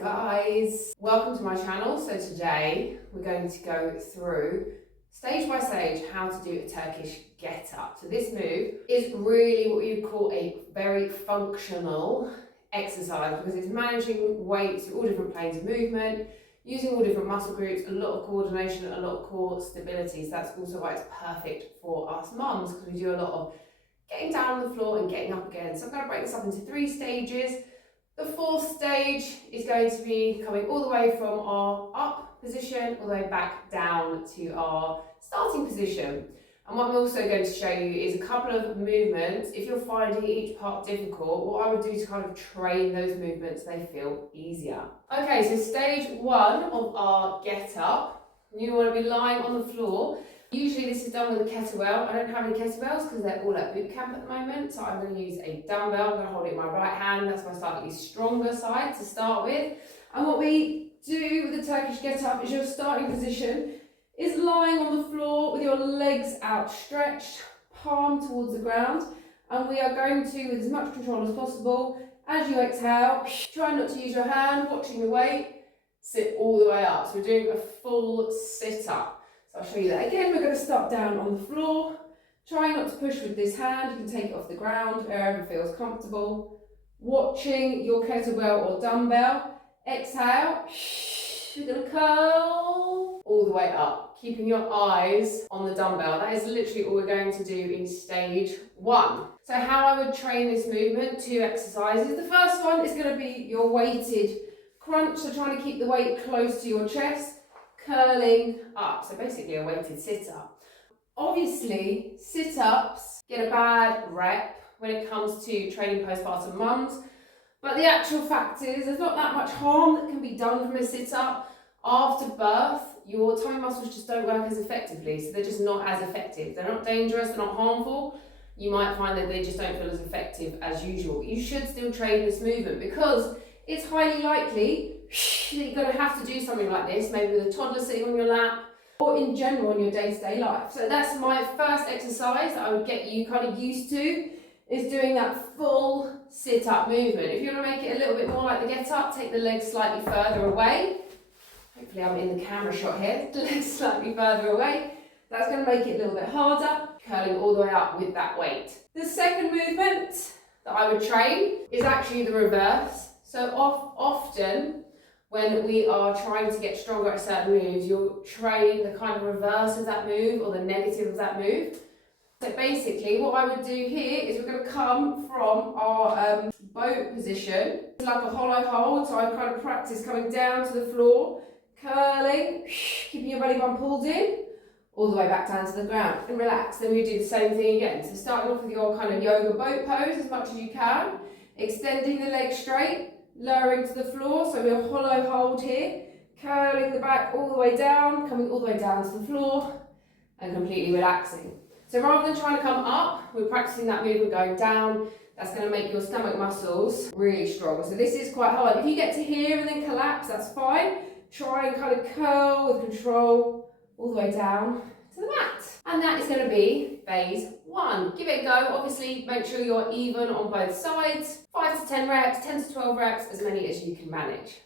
Guys, welcome to my channel. So today we're going to go through stage by stage how to do a Turkish get up. So this move is really what you'd call a very functional exercise because it's managing weights through all different planes of movement, using all different muscle groups, a lot of coordination, a lot of core stability. So that's also why it's perfect for us mums, because we do a lot of getting down on the floor and getting up again. So I'm going to break this up into 3 stages. The 4th stage is going to be coming all the way from our up position all the way back down to our starting position. And what I'm also going to show you is a couple of movements. If you're finding each part difficult, what I would do is kind of train those movements so they feel easier. Okay, so stage 1 of our get up, you want to be lying on the floor. Usually this is done with a kettlebell. I don't have any kettlebells because they're all at boot camp at the moment. So I'm going to use a dumbbell. I'm going to hold it in my right hand. That's my slightly stronger side to start with. And what we do with the Turkish get up is your starting position is lying on the floor with your legs outstretched, palm towards the ground. And we are going to, with as much control as possible, as you exhale, try not to use your hand, watching the weight, sit all the way up. So we're doing a full sit up. So I'll show you that again. We're going to start down on the floor. Try not to push with this hand. You can take it off the ground, wherever feels comfortable. Watching your kettlebell or dumbbell. Exhale. We're going to curl all the way up, keeping your eyes on the dumbbell. That is literally all we're going to do in stage 1. So how I would train this movement, 2 exercises. The first one is going to be your weighted crunch. So trying to keep the weight close to your chest. Curling up, so basically a weighted sit-up. Obviously, sit-ups get a bad rep when it comes to training postpartum mums, but the actual fact is there's not that much harm that can be done from a sit-up. After birth, your tummy muscles just don't work as effectively, so they're just not as effective. They're not dangerous, they're not harmful. You might find that they just don't feel as effective as usual. You should still train this movement because it's highly likely that you're going to have to do something like this, maybe with a toddler sitting on your lap, or in general in your day-to-day life. So that's my first exercise that I would get you kind of used to, is doing that full sit-up movement. If you want to make it a little bit more like the get-up, take the legs slightly further away. Hopefully I'm in the camera shot here. The legs slightly further away. That's going to make it a little bit harder, curling all the way up with that weight. The second movement that I would train is actually the reverse. So often, when we are trying to get stronger at certain moves, you'll train the kind of reverse of that move or the negative of that move. So basically what I would do here is we're going to come from our boat position. It's like a hollow hold, so I kind of practice coming down to the floor, curling, keeping your belly button pulled in, all the way back down to the ground and relax. Then we do the same thing again. So starting off with your kind of yoga boat pose as much as you can, extending the legs straight, lowering to the floor, so we're hollow hold here, curling the back all the way down, coming all the way down to the floor, and completely relaxing. So rather than trying to come up, we're practicing that movement going down. That's going to make your stomach muscles really strong. So this is quite hard. If you get to here and then collapse, that's fine. Try and kind of curl with control all the way down to the mat. And that is going to be phase 1. Give it a go. Obviously, make sure you're even on both sides. 5 to 10 reps, 10 to 12 reps, as many as you can manage.